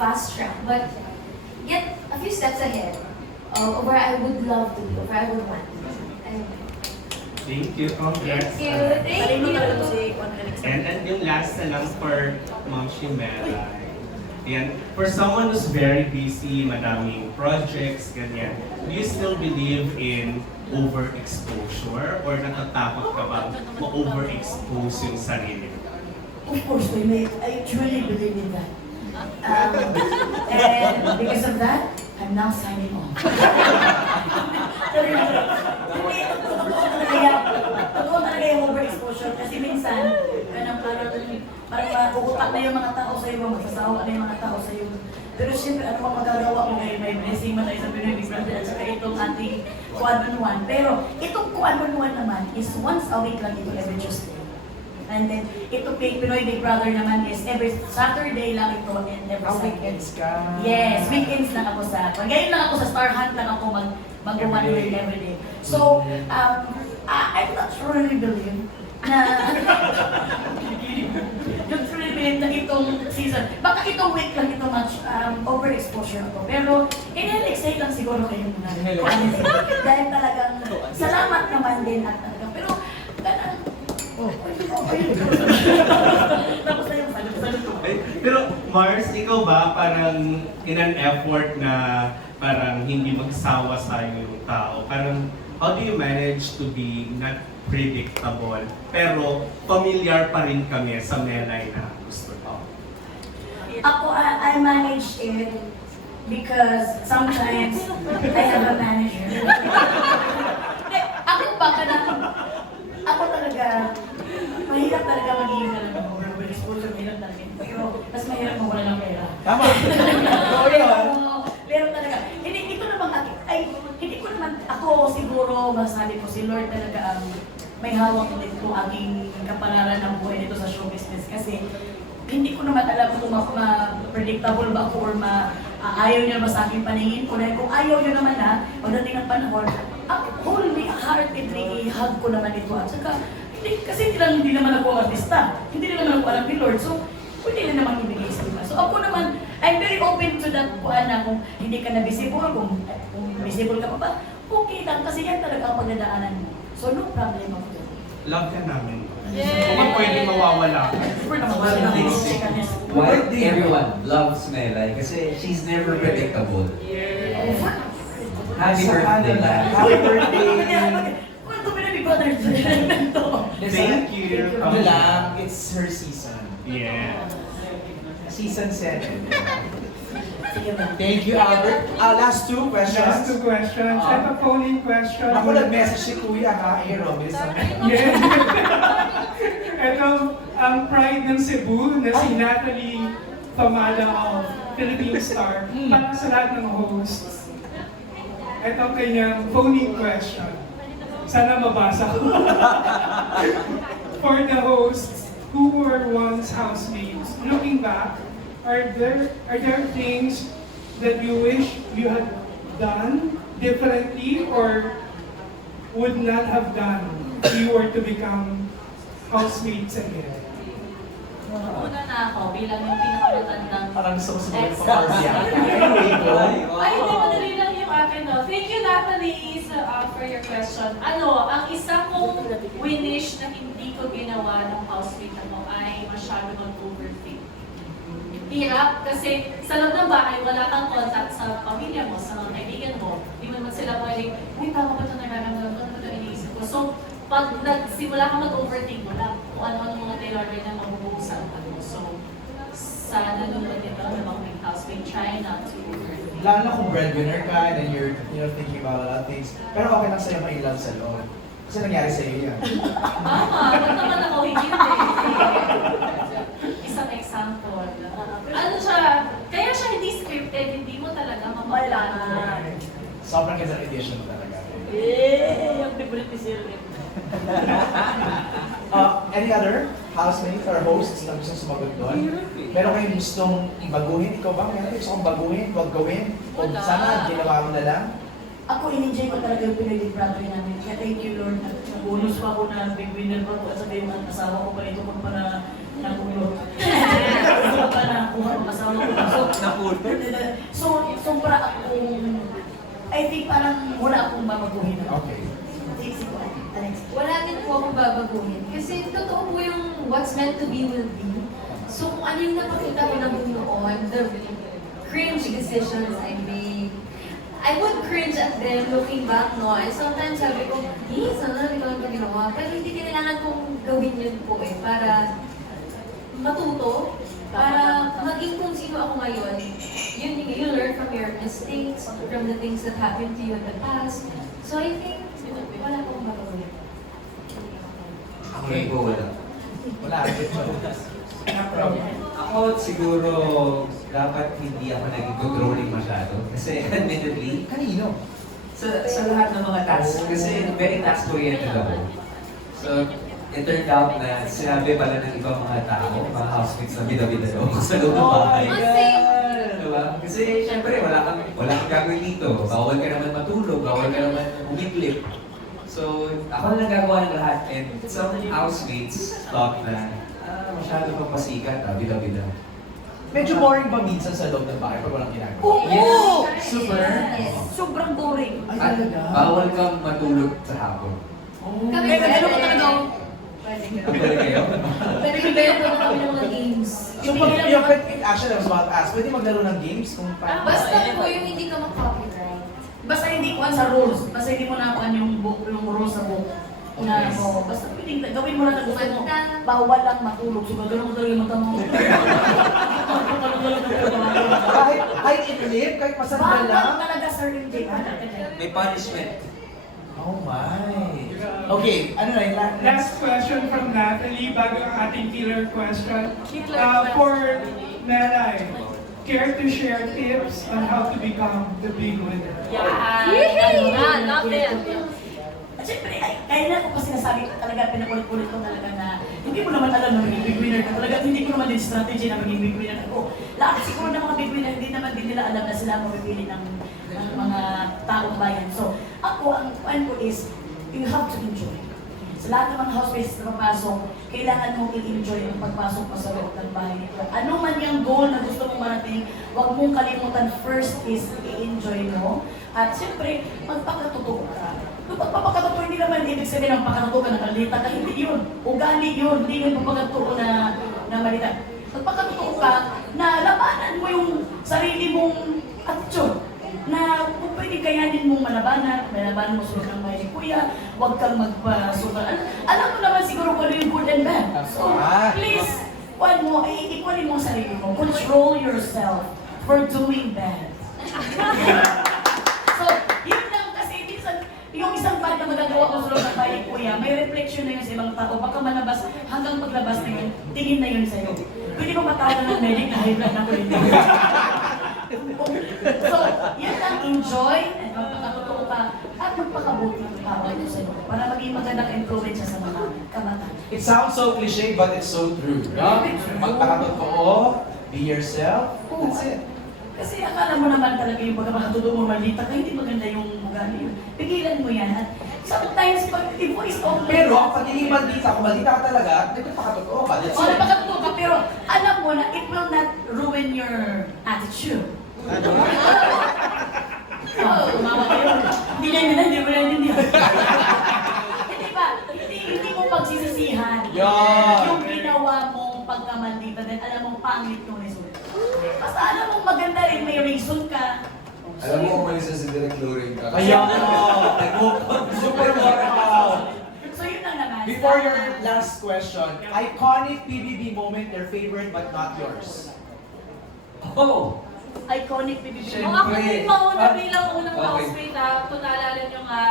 fast track, but get a few steps ahead of where I would love to be, or where I would want to be. Thank you. Congrats. Thank you. Thank you. And yung last na lang for Ma'am Shimera. Yan. For someone who's very busy, madaming projects, ganyan, do you still believe in overexposure or natatakot ka ba ma-overexpose yung sarili? Of course, I truly believe in that. And because of that, I'm now signing off. Totoo talaga yung overexposure kasi minsan, parang makukutak na yung mga tao sa iyo, magsasawa na yung mga tao sa iyo. Pero siyempre, ano bang magagawa ko ngayon? May blessing man tayo sa Pinoy Big Brother at saka itong ating kuan-manuan. Pero itong kuan-manuan naman is once a week lang ito every Tuesday. And then, ito Pinoy Big Brother naman is every Saturday lang ito and every Sunday. Weekends ka? Yes, weekends lang ako sa... Ngayon lang ako sa Star Hunt lang ako mag-one day every day. So, I'm not sure really believe na... don't really believe na itong season. Baka itong week lang ito much overexposure ako. Pero, in-excite lang siguro kayo muna. Dahil talagang salamat naman din at talagang... Pero, tapos na yung salut ko. Pero Mars, ikaw ba parang in an effort na parang hindi magsawa sa yung tao? Parang how do you manage to be not predictable pero familiar pa rin kami sa Melay na gusto ko? Ako, I manage it because sometimes I have a manager. Ako baka na, ako talaga, mahirap talaga magiging overexposure, mahirap talaga. Pero mas mahirap mawala ng pera. Tama. Oo yun. Pero talaga, hindi ko naman, ako siguro, masasabi ko si Lord talaga ang may hawak din po aking kapalaran ng buhay dito sa show business kasi hindi ko naman alam kung ma-predictable ba ako or ayaw niya ba sa aking paningin ko. Dahil kung ayaw niyo naman pagdating ng panahon, wholeheartedly i-hug ko naman ito. At saka, kasi hindi naman ako artista, hindi naman ako alam ni Lord. So, pwede na naman ibigay sa iba. So ako naman, I'm very open to that kung hindi ka na visible, kung visible ka pa ba, okay lang. Kasi yan talaga ang pagdadaanan mo. So, no problem ako. Love ka namin. Kung pwede mawawala ka. Why everyone loves Melay? Kasi she's never predictable. Happy birthday. Happy birthday. Thank you. Ano lang, it's her season. Yeah. Season 7. Thank you, Albert. Last two questions. Last two questions. I have a phone-in question. Ako nag-message si Kuya ha, Robin. Yes. Ito, ang pride ng Cebu na si Natalie Pamada of Philippine Star para sa lahat ng hosts. Ito ang kanyang phone-in question. Sana mabasa ko. For the hosts who were once housemates, looking back, are there things that you wish you had done differently or would not have done if you were to become housemates again? Una na ako bilang yung pinakamatandang... Parang gusto ko sumagot ex- pa Barbie. Ay, hindi, madali lang yung akin, no? Thank you, Natalie, for your question. Ang isa kong winish na hindi ko ginawa ng housemate ako ay masyado mag-overthink. Hirap kasi sa loob ng bahay, wala kang contact sa pamilya mo, sa mga kaibigan mo. Hindi mo naman sila pwedeng, uy, tama ba ito nararamdaman ko? Ano ba ito iniisip ko? So, pag nagsimula ka mag-overthink mo lang kung ano-ano mga tailor-made na mabubuhusan ka mo. So, sa nanonood nito, na mga housemate, try not to overthink. Lalo na kung breadwinner ka and you're thinking about a lot of things. Pero okay lang sa'yo mailaw sa loob. Kasi nangyari sa'yo yan. Tama, ba't naman ako hindi Isang example. Kaya siya hindi scripted, hindi mo talaga mamalaman. Sobrang ganda ng edition mo talaga. Yung favorite ni Sir. Any other housemates or hosts na gustong sumagot doon? Meron kayong gustong ibaguhin? Ikaw ba? Meron gusto kong baguhin? Huwag gawin? O sana ginawa mo na lang? Ako, in-enjoy ko talaga yung Pinoy Big Brother namin. Kaya thank you, Lord. Nag-bonus pa ako na big winner pa ako. At sabi yung asawa ko pa ito kung para nakulo. ka na kuha ang asawa ko. So, sobra akong, I think parang wala akong babaguhin. Okay. Alex. Wala din po akong babaguhin. Kasi totoo po yung what's meant to be will be. So kung ano yung napakita ko na noon, the cringe decisions I made, I would cringe at them looking back, no? And sometimes sabi ko, sana hindi ko lang ito ginawa. Pero hindi kailangan kong gawin yun po para matuto, para maging kung sino ako ngayon. You learn from your mistakes, from the things that happened to you in the past. So I think, wala akong babaguhin. Ako rin po wala. Wala. Ako siguro dapat hindi ako naging controlling masyado. Kasi admittedly, Kanino? sa lahat ng mga tasks, kasi very task-oriented ako. So, it turned out na sinabi pala ng ibang mga tao, mga housemates na bida-bida daw ako sa loob ng bahay. Diba? Kasi syempre, wala kang gagawin dito. Bawal ka naman matulog, bawal ka naman umiklip. So, ako na nagagawa ng lahat and some housemates thought na, masyado pang pasikat, bida-bida. Medyo boring ba minsan sa loob ng bahay pag walang ginagawa? Oo! Super. Yes. Sobrang boring. Ay, At talaga? bawal kang matulog sa hapon. Kami Kaya pwede. ano ko talaga ako? Pwede kayo? Pero iba po na kami ng mga games. So, actually, I was about to ask, pwede maglaro ng games kung paano? Basta po yung hindi ka mag-copyright. Basta hindi kuhan sa rules. Basta hindi mo nakuhan yung rules sa book. Na mo, basta pwedeng gawin mo lang na gusto mo. Bawal lang matulog. So, gagawin mo talaga yung mata mo. Kahit itlip, kahit pasanda Bawal lang? talaga certain day. May punishment. Oh my. Okay, ano na yung Last question from Natalie, bago ang ating killer question. For Melay, care to share tips on how to become the big winner? Not them. At syempre, kaya na ako pa sinasabi ko talaga, pinakulit-kulit ko talaga na hindi mo naman alam na maging big winner ka talaga. Hindi ko naman din strategy na maging big winner ako. Lahat siguro ng mga big winner, hindi naman din nila alam na sila ang mapipili ng mga taong bayan. So, ako, ang point ko is, you have to enjoy. Sa lahat ng mga housemates na papasok, kailangan mong i-enjoy ang pagpasok mo sa loob ng bahay nito. Ano man yung goal na gusto mong marating, huwag mong kalimutan first is i-enjoy mo. At siyempre, magpakatotoo ka. Kung pagpapakatotoo, hindi naman ibig sabihin ng pakatotoo ka na kalita ka, hindi yun. Ugali yun, hindi yun pagpakatotoo na malita. Magpakatotoo ka na labanan mo yung sarili mong attitude. Na kung pwede kayanin mong malabanan mo sa ng bahay ni Kuya, huwag kang magpasukan. Alam mo naman siguro kung ano yung good and bad. So, please, ikunin mo ang sarili mo. Control yourself for doing bad. So, yun lang kasi minsan, yung isang part na magagawa ko sa loob ng bahay ni Kuya, may reflection na yun sa ibang tao. Baka malabas, hanggang paglabas na yun, tingin na yun sa'yo. Pwede mo matawag ng medic na high blood na kulit. So, yun lang, enjoy, at magpakatotoo ka, at magpakabuti ng tao ito sa iyo para maging magandang influensya sa mga kabataan. It sounds so cliche, but it's so true. No? Magpakatotoo, be yourself, that's it. Kasi akala mo naman talaga yung pagkakatotoo mo malita ka, hindi maganda yung ugali yun. Pigilan mo yan. At sometimes, pag i-voice out, Pero ang pagiging maldita, kung maldita ka talaga, nagpapakatotoo ka. That's o it. napakatotoo ka, pero alam mo na it will not ruin your attitude. Oh, mama kayo. Hindi mo na hindi. Hindi ba? Hindi mo pagsisisihan. Yan. Yung ginawa mong pagkamaldita din, alam mong pangit yung result. Basta alam mong maganda rin, may reason ka. Alam mo, umalis na si Direk Loring ka. Ayan. Super workout. So yun lang naman. Before your last question, iconic PBB moment, your favorite but not yours. Oh! Iconic PBB. Siyempre. Kung ako din mauna Okay. bilang unang Okay. housemate, kung naalala nyo nga,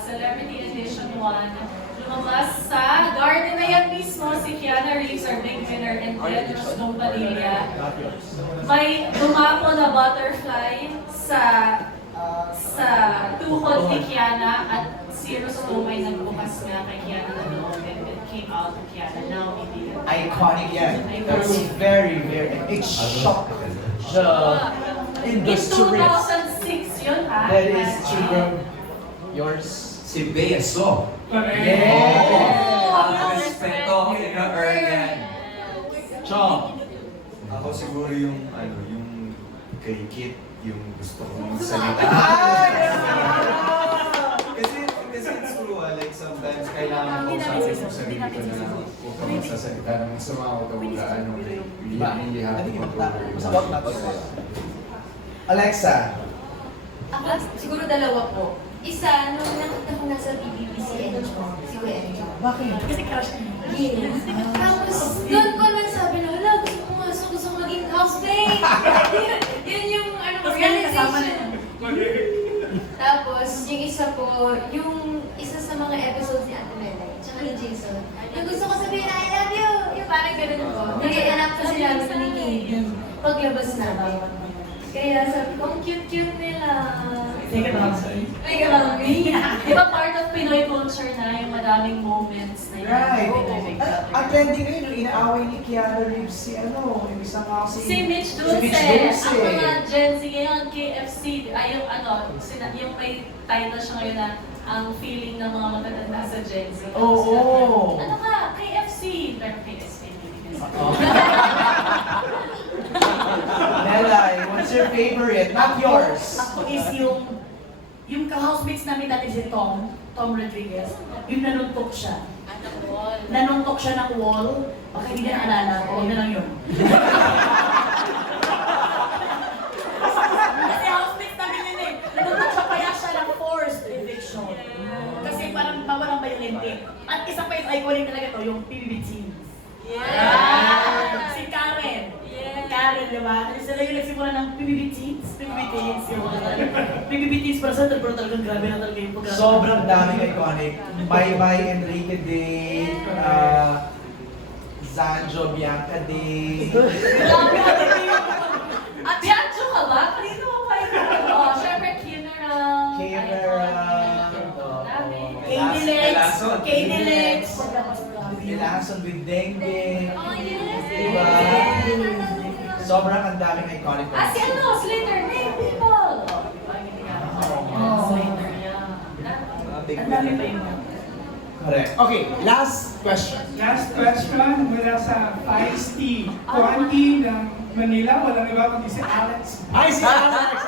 Celebrity Edition 1, lumabas sa garden na yan mismo, si Kiana Reeves, our big winner, and then Rosdom Padilla. Not yours. May dumapo na butterfly sa tuhod ni Kiana at si Rosdom ay nagbukas nga kay Kiana na loob and it came out to Kiana. Now, hindi yun. Iconic yan. That's very, it shocked the In industry. 2006 yun, ha? That is true. Yours? Si Bea So. Yeah. Ang respeto, ina-earn yan. Chong. Ako Ako siguro yung, yung kay Kit, yung gusto kong salita. Kasi it's true, like sometimes kailangan ko sabi ko sarili ko na lang kung ka magsasalita ng sumama ko kamulaan nung really happy ko Alexa, Ako, siguro dalawa po. Isa, nung nakita ko nasa BBB si Enjo, si Kuya Enjo. bakit? Kasi crush niya. Yes. Tapos, doon ko nagsabi na, wala, gusto ko maging housemate. Yun yung, Tapos kaya kasama na realization. Tapos, yung isa po, yung isa sa mga episodes ni Ate Melay, tsaka ni Jason, yung gusto ko sabihin, I love you! Yung parang ganun po. Nag-i-anak kasi namin ni KB paglabas namin. Kaya sabi ko, ang cute-cute nila. Sige ba? Ay, grabe. Di ba part of Pinoy culture na yung madaming moments na yun? Right. Oo. Ang trending ngayon, yung inaaway ni Keanu Reeves si yung isang Si Mitch Si Mitch Dulce, Dulce. ang mga Gen Z ngayon, KFC, ay yung yung may title siya ngayon na ang feeling ng mga matatanda sa Gen Z. Oo. Ano ka? KFC! Pero KFC, hindi Nelay, what's your favorite? Not yours. Ako is yung ka-housemates namin dati si Tom Rodriguez, yung nanuntok siya. Nanuntok siya ng wall, baka hindi niya naalala ko, huwag na lang yun. Kasi housemates namin yun eh, nanuntok siya kaya siya ng forced eviction. Kasi parang mawalang bayolente. At isa pa yung iconic talaga to, yung PBB Teens. Si Karen. Karen, di ba? Sila yung nagsimula ng PBB Teens. PBB Teens yung PBB Teens para sa pero talagang grabe na talaga yung programa. Sobrang daming iconic. Bye-bye Enrique Day, Zanjo Bianca Day. Grabe ka din. At Biancho ka ba? Kanino mo pa ito? Oh, syempre, Kinerang. Katie Lex. Elason with Dengue. Oh, yes! Diba? Sobrang ang daming iconic. Ah, si Slater, name people! Slater, yeah. Ang dami pa yun. Correct. Okay, last question. Last question mula sa Feisty Quanti ng Manila. Walang iba kundi si Alex. Ay, si Alex!